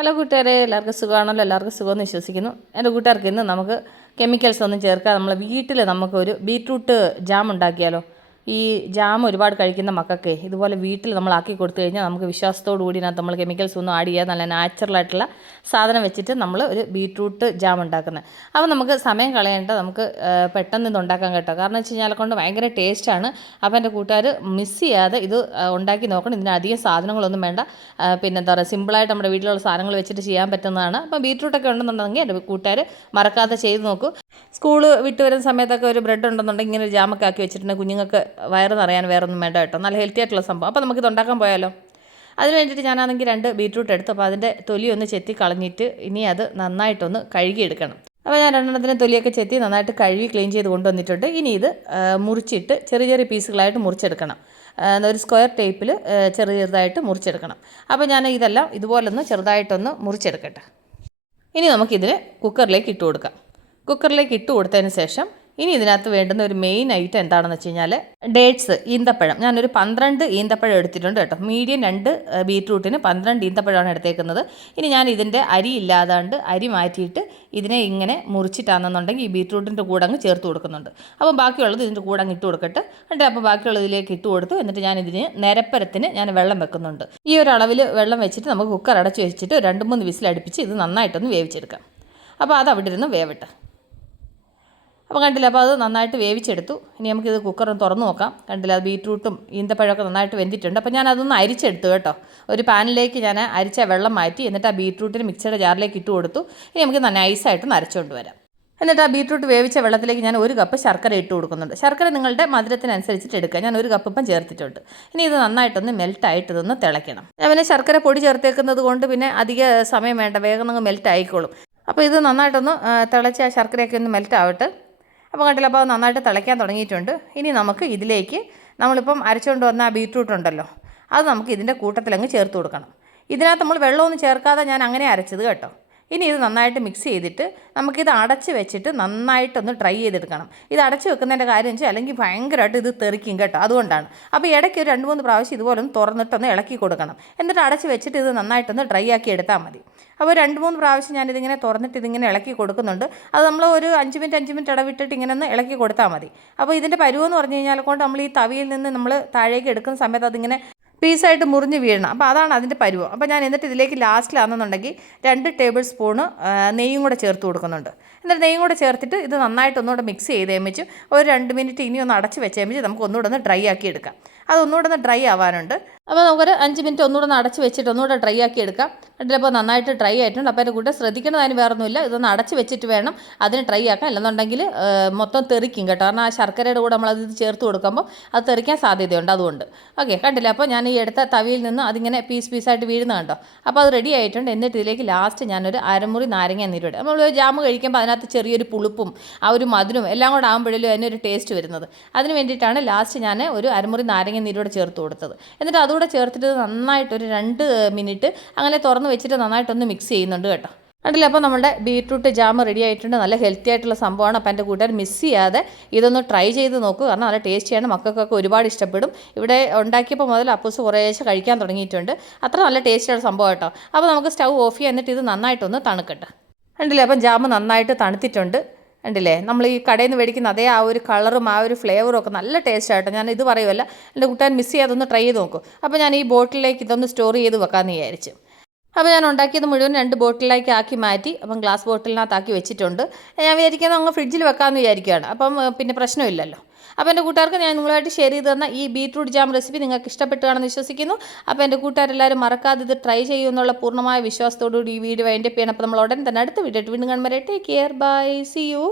Hello കൂട്ടുകാരെ, എല്ലാവർക്കും സുഖമാണല്ലോ? എല്ലാവർക്കും സുഖമെന്ന് വിശ്വസിക്കുന്നു. എൻ്റെ കൂട്ടുകാർക്ക് ഇന്ന് നമുക്ക് കെമിക്കൽസ് ഒന്നും ചേർക്കാതെ നമ്മൾ വീട്ടിൽ നമുക്കൊരു ബീറ്റ്റൂട്ട് ജാം ഉണ്ടാക്കിയാലോ? ഈ ജാം ഒരുപാട് കഴിക്കുന്ന മക്കൾക്ക് ഇതുപോലെ വീട്ടിൽ നമ്മൾ ആക്കി കൊടുത്തു കഴിഞ്ഞാൽ നമുക്ക് വിശ്വാസത്തോടു കൂടി ഇതിനകത്ത് നമ്മൾ കെമിക്കൽസ് ഒന്നും ആഡ് ചെയ്യാതെ നല്ല നാച്ചുറലായിട്ടുള്ള സാധനം വെച്ചിട്ട് നമ്മൾ ഒരു ബീറ്റ്റൂട്ട് ജാം ഉണ്ടാക്കുന്നത്. അപ്പോൾ നമുക്ക് സമയം കളയേണ്ട, നമുക്ക് പെട്ടെന്ന് ഇത് ഉണ്ടാക്കാൻ കേട്ടോ. കാരണം വെച്ച് കഴിഞ്ഞാൽ കൊണ്ട് ഭയങ്കര ടേസ്റ്റാണ്. അപ്പോൾ എൻ്റെ കൂട്ടുകാർ മിസ് ചെയ്യാതെ ഇത് ഉണ്ടാക്കി നോക്കണം. ഇതിന് അധികം സാധനങ്ങളൊന്നും വേണ്ട. പിന്നെ എന്താ പറയുക, സിമ്പിളായിട്ട് നമ്മുടെ വീട്ടിലുള്ള സാധനങ്ങൾ വെച്ചിട്ട് ചെയ്യാൻ പറ്റുന്നതാണ്. അപ്പോൾ ബീറ്റ്റൂട്ടൊക്കെ ഉണ്ടെന്നുണ്ടെങ്കിൽ എൻ്റെ കൂട്ടുകാർ മറക്കാതെ ചെയ്ത് നോക്കൂ. സ്കൂള് വിട്ട് വരുന്ന സമയത്തൊക്കെ ഒരു ബ്രെഡ് ഉണ്ടെന്നുണ്ടെങ്കിൽ ഇങ്ങനെ ജാമൊക്കെ ആക്കി വെച്ചിട്ടുണ്ടെങ്കിൽ കുഞ്ഞുങ്ങൾക്ക് വയറ് നിറയാൻ വേറെ ഒന്നും വേണ്ട കേട്ടോ. നല്ല ഹെൽത്തി ആയിട്ടുള്ള സംഭവം. അപ്പോൾ നമുക്കിത് ഉണ്ടാക്കാൻ പോയാലോ? അതിന് വേണ്ടിയിട്ട് ഞാനാണെങ്കിൽ 2 ബീറ്റ്റൂട്ട് എടുത്തു. അപ്പോൾ അതിൻ്റെ തൊലി ഒന്ന് ചെത്തി കളഞ്ഞിട്ട് ഇനി അത് നന്നായിട്ടൊന്ന് കഴുകിയെടുക്കണം. അപ്പോൾ ഞാൻ 2 തൊലിയൊക്കെ ചെത്തി നന്നായിട്ട് കഴുകി ക്ലീൻ ചെയ്ത് കൊണ്ടുവന്നിട്ടുണ്ട്. ഇനി ഇത് മുറിച്ചിട്ട് ചെറിയ ചെറിയ പീസുകളായിട്ട് മുറിച്ചെടുക്കണം. ഒരു സ്ക്വയർ ടേപ്പിൽ ചെറുതായിട്ട് മുറിച്ചെടുക്കണം. അപ്പോൾ ഞാൻ ഇതെല്ലാം ഇതുപോലൊന്ന് ചെറുതായിട്ടൊന്ന് മുറിച്ചെടുക്കട്ടെ. ഇനി നമുക്കിതിന് കുക്കറിലേക്ക് ഇട്ട് കൊടുക്കാം. കുക്കറിലേക്ക് ഇട്ട് കൊടുത്തതിന് ശേഷം ഇനി ഇതിനകത്ത് വേണ്ടുന്ന ഒരു മെയിൻ ഐറ്റം എന്താണെന്ന് വെച്ച് കഴിഞ്ഞാൽ ഡേറ്റ്സ്, ഈന്തപ്പഴം. ഞാനൊരു 12 ഈന്തപ്പഴം എടുത്തിട്ടുണ്ട് കേട്ടോ. മീഡിയം 2 ബീറ്റ്റൂട്ടിന് 12 ഈന്തപ്പഴമാണ് എടുത്തേക്കുന്നത്. ഇനി ഞാൻ ഇതിൻ്റെ അരി ഇല്ലാതാണ്ട് അരി മാറ്റിയിട്ട് ഇതിനെ ഇങ്ങനെ മുറിച്ചിട്ടാണെന്നുണ്ടെങ്കിൽ ഈ ബീറ്റ്റൂട്ടിൻ്റെ കൂടെ അങ്ങ് ചേർത്ത് കൊടുക്കുന്നുണ്ട്. അപ്പം ബാക്കിയുള്ളത് ഇതിൻ്റെ കൂടെ അങ്ങ് ഇട്ട് കൊടുക്കട്ടെ. എന്നിട്ട് അപ്പോൾ ബാക്കിയുള്ളതിലേക്ക് ഇട്ട് കൊടുത്തു. എന്നിട്ട് ഞാൻ ഇതിന് നിരപ്പരത്തിന് ഞാൻ വെള്ളം വെക്കുന്നുണ്ട്. ഈ ഒരു അളവിൽ വെള്ളം വെച്ചിട്ട് നമുക്ക് കുക്കർ അടച്ച് വെച്ചിട്ട് 2-3 വിസിൽ അടുപ്പിച്ച് ഇത് നന്നായിട്ടൊന്ന് വേവിച്ചെടുക്കാം. അപ്പോൾ അത് അവിടെ ഇരുന്ന് വേവട്ടെ. അപ്പോൾ കണ്ടില്ല, അപ്പോൾ അത് നന്നായിട്ട് വേവിച്ചെടുത്തു. ഇനി നമുക്കിത് കുക്കറൊന്ന് തുറന്ന് നോക്കാം. കണ്ടില്ല, അത് ബീറ്റ്റൂട്ടും ഈന്തപ്പഴമൊക്കെ നന്നായിട്ട് വെന്തിട്ടുണ്ട്. അപ്പോൾ ഞാൻ അതൊന്ന് അരിച്ചെടുത്തു കേട്ടോ. ഒരു പാനിലേക്ക് ഞാൻ അരിച്ച വെള്ളം മാറ്റി എന്നിട്ട് ആ ബീറ്റ്റൂട്ടിന് മിക്സിയുടെ ജാറിലേക്ക് ഇട്ട് കൊടുത്തു. ഇനി നമുക്ക് നൈസായിട്ടൊന്ന് അരച്ചുകൊണ്ട് വരാം. എന്നിട്ട് ആ ബീറ്റ്റൂട്ട് വേവിച്ച വെള്ളത്തിലേക്ക് ഞാൻ 1 കപ്പ് ശർക്കര ഇട്ട് കൊടുക്കുന്നുണ്ട്. ശർക്കര നിങ്ങളുടെ മധുരത്തിനനുസരിച്ചിട്ട് എടുക്കുക. ഞാൻ 1 കപ്പ് ഇപ്പം ചേർത്തിട്ടുണ്ട്. ഇനി ഇത് നന്നായിട്ടൊന്ന് മെൽറ്റായിട്ട് ഇതൊന്ന് തിളയ്ക്കണം. ഞാൻ പിന്നെ ശർക്കര പൊടി ചേർത്തേക്കുന്നത് കൊണ്ട് പിന്നെ അധിക സമയം വേണ്ട, വേഗം അങ്ങ് മെൽറ്റ് ആയിക്കോളും. അപ്പോൾ ഇത് നന്നായിട്ടൊന്ന് തിളച്ച് ആ ശർക്കരയൊക്കെ ഒന്ന് മെൽറ്റ് ആവട്ടെ. അപ്പോൾ കണ്ടില്ല, അപ്പോൾ അത് നന്നായിട്ട് തിളയ്ക്കാൻ തുടങ്ങിയിട്ടുണ്ട്. ഇനി നമുക്ക് ഇതിലേക്ക് നമ്മളിപ്പം അരച്ചുകൊണ്ട് വന്ന ആ ബീറ്റ്റൂട്ട് ഉണ്ടല്ലോ, അത് നമുക്ക് ഇതിൻ്റെ കൂട്ടത്തിലങ്ങ് ചേർത്ത് കൊടുക്കണം. ഇതിനകത്ത് നമ്മൾ വെള്ളമൊന്നും ചേർക്കാതെ ഞാൻ അങ്ങനെ അരച്ചത് കേട്ടോ. ഇനി ഇത് നന്നായിട്ട് മിക്സ് ചെയ്തിട്ട് നമുക്കിത് അടച്ച് വെച്ചിട്ട് നന്നായിട്ടൊന്ന് ട്രൈ ചെയ്തെടുക്കണം. ഇത് അടച്ച് വെക്കുന്നതിൻ്റെ കാര്യം വെച്ചാൽ അല്ലെങ്കിൽ ഭയങ്കരമായിട്ട് ഇത് തെറിക്കും കേട്ടോ. അതുകൊണ്ടാണ്. അപ്പോൾ ഇടയ്ക്ക് ഒരു 2-3 പ്രാവശ്യം ഇതുപോലെ ഒന്ന് തുറന്നിട്ടൊന്ന് ഇളക്കി കൊടുക്കണം. എന്നിട്ട് അടച്ച് വെച്ചിട്ട് ഇത് നന്നായിട്ടൊന്ന് ഡ്രൈ ആക്കി എടുത്താൽ മതി. അപ്പോൾ 2-3 പ്രാവശ്യം ഞാനിതിങ്ങനെ തുറന്നിട്ട് ഇതിങ്ങനെ ഇളക്കി കൊടുക്കുന്നുണ്ട്. അത് നമ്മൾ ഒരു 5 മിനിറ്റ് ഇടവിട്ടിട്ട് ഇങ്ങനെ ഒന്ന് ഇളക്കി കൊടുത്താൽ മതി. അപ്പോൾ ഇതിൻ്റെ പരുവെന്ന് പറഞ്ഞു കഴിഞ്ഞാൽ കൊണ്ട് നമ്മൾ ഈ തവിയിൽ നിന്ന് നമ്മൾ താഴേക്ക് എടുക്കുന്ന സമയത്ത് അതിങ്ങനെ പീസായിട്ട് മുറിഞ്ഞ് വീഴണം. അപ്പോൾ അതാണ് അതിൻ്റെ പരുവം. അപ്പോൾ ഞാൻ എന്നിട്ട് ഇതിലേക്ക് ലാസ്റ്റിലാണെന്നുണ്ടെങ്കിൽ 2 ടേബിൾ സ്പൂണ് നെയ്യും കൂടെ ചേർത്ത് കൊടുക്കുന്നുണ്ട്. എന്നിട്ട് നെയ്യും കൂടെ ചേർത്തിട്ട് ഇത് നന്നായിട്ട് ഒന്നുകൂടെ മിക്സ് ചെയ്ത് കഴിയുമ്പോൾ ഒരു 2 മിനിറ്റ് ഇനി ഒന്ന് അടച്ച് വെച്ച് കഴിയുമ്പോൾ നമുക്ക് ഒന്നുകൂടെ ഒന്ന് ഡ്രൈ ആക്കി എടുക്കാം. അത് ഒന്നുകൂടെ ഒന്ന് ഡ്രൈ ആവാനുണ്ട്. അപ്പോൾ നമുക്കൊരു 5 മിനിറ്റ് ഒന്നുകൂടെ ഒന്ന് അടച്ച് വെച്ചിട്ട് ഒന്നുകൂടെ ഡ്രൈ ആക്കി എടുക്കാം. എന്നിട്ടപ്പോൾ നന്നായിട്ട് ഡ്രൈ ആയിട്ടുണ്ട്. അപ്പോൾ അതിൻ്റെ കൂടെ ശ്രദ്ധിക്കേണ്ടതിന് വേറൊന്നുമില്ല, ഇതൊന്ന് അടച്ച് വെച്ചിട്ട് വേണം അതിന് ഡ്രൈ ആക്കാൻ. അല്ലെന്നുണ്ടെങ്കിൽ മൊത്തം തെറിക്കും കേട്ടോ. കാരണം ആ ശർക്കരയുടെ കൂടെ നമ്മളത് ചേർത്ത് കൊടുക്കുമ്പോൾ അത് തെറിക്കാൻ സാധ്യതയുണ്ട്. അതുകൊണ്ട് ഓക്കെ, കണ്ടില്ല. അപ്പോൾ ഞാൻ ഈ എടുത്ത തവിയിൽ നിന്ന് അതിങ്ങനെ പീസായിട്ട് വീഴുന്ന കണ്ടോ. അപ്പോൾ അത് റെഡി ആയിട്ടുണ്ട്. എന്നിട്ട് ഇതിലേക്ക് ലാസ്റ്റ് ഞാനൊരു അരമുറി നാരങ്ങ നീരോടെ, നമ്മൾ ജാമ് കഴിക്കുമ്പോൾ അതിനകത്ത് ചെറിയൊരു പുളിപ്പും ആ ഒരു മധുരവും എല്ലാം കൂടെ ആകുമ്പോഴേലും അതിനൊരു ടേസ്റ്റ് വരുന്നത്. അതിന് വേണ്ടിയിട്ടാണ് ലാസ്റ്റ് ഞാൻ ഒരു അരമുറി നാരങ്ങ നീരോടെ ചേർത്ത് കൊടുത്തത്. എന്നിട്ട് അതുകൂടെ ചേർത്തിട്ട് നന്നായിട്ടൊരു 2 മിനിറ്റ് അങ്ങനെ തുറന്ന് വെച്ചിട്ട് നന്നായിട്ടൊന്ന് മിക്സ് ചെയ്യുന്നുണ്ട് കേട്ടോ. കണ്ടില്ല, അപ്പോൾ നമ്മുടെ ബീറ്റ്റൂട്ട് ജാം റെഡി ആയിട്ടുണ്ട്. നല്ല ഹെൽത്തി ആയിട്ടുള്ള സംഭവമാണ്. അപ്പോൾ എൻ്റെ കൂട്ടുകാർ മിസ് ചെയ്യാതെ ഇതൊന്ന് ട്രൈ ചെയ്ത് നോക്കൂ. കാരണം നല്ല ടേസ്റ്റിയാണ്, മക്കൾക്കൊക്കെ ഒരുപാട് ഇഷ്ടപ്പെടും. ഇവിടെ ഉണ്ടാക്കിയപ്പോൾ മുതൽ അപ്പൂസ് കുറേശ്ശെ കഴിക്കാൻ തുടങ്ങിയിട്ടുണ്ട്. അത്ര നല്ല ടേസ്റ്റിയുള്ള സംഭവം കേട്ടോ. അപ്പോൾ നമുക്ക് സ്റ്റൗ ഓഫ് ചെയ്യാം. എന്നിട്ട് ഇത് നന്നായിട്ടൊന്ന് തണുക്കട്ടെ. കണ്ടില്ലേ, അപ്പം ജാം നന്നായിട്ട് തണുത്തിട്ടുണ്ട്. കണ്ടില്ലേ, നമ്മൾ ഈ കടയിൽ നിന്ന് മേടിക്കുന്ന അതേ ആ ഒരു കളറും ആ ഒരു ഫ്ലേവറും ഒക്കെ നല്ല ടേസ്റ്റ് ആയിട്ടോ. ഞാൻ ഇത് പറയുമല്ല, എൻ്റെ കൂട്ടുകാർ മിസ് ചെയ്യാതൊന്ന് ട്രൈ ചെയ്ത് നോക്കും. അപ്പോൾ ഞാൻ ഈ ബോട്ടിലേക്ക് ഇതൊന്ന് സ്റ്റോർ ചെയ്ത് വെക്കാമെന്ന് വിചാരിച്ചു. അപ്പോൾ ഞാൻ ഉണ്ടാക്കിയത് മുഴുവൻ 2 ബോട്ടിലേക്ക് ആക്കി മാറ്റി. അപ്പം ഗ്ലാസ് ബോട്ടിലിനകത്താക്കി വെച്ചിട്ടുണ്ട്. ഞാൻ വിചാരിക്കുന്നത് അങ്ങ് ഫ്രിഡ്ജിൽ വെക്കാമെന്ന് വിചാരിക്കുകയാണ്. അപ്പം പിന്നെ പ്രശ്നമില്ലല്ലോ. അപ്പോൾ എൻ്റെ കൂട്ടുകാർക്ക് ഞാൻ നിങ്ങളുമായിട്ട് ഷെയർ ചെയ്ത് തന്ന ഈ ബീറ്റ്റൂട്ട് ജാം റെസിപ്പി നിങ്ങൾക്ക് ഇഷ്ടപ്പെട്ടുകയാണെന്ന് വിശ്വസിക്കുന്നു. അപ്പോൾ എൻ്റെ കൂട്ടുകാരെല്ലാവരും മറക്കാതെ ഇത് ട്രൈ ചെയ്യുമെന്നുള്ള പൂർണ്ണമായ വിശ്വാസത്തോടുകൂടി ഈ വീഡിയോ വൈൻഡപ്പ് ചെയ്യണം. അപ്പോൾ നമ്മൾ ഉടൻ തന്നെ അടുത്ത വീഡിയോ വീണ്ടും കാണുമ്പോൾ take care, bye, see U.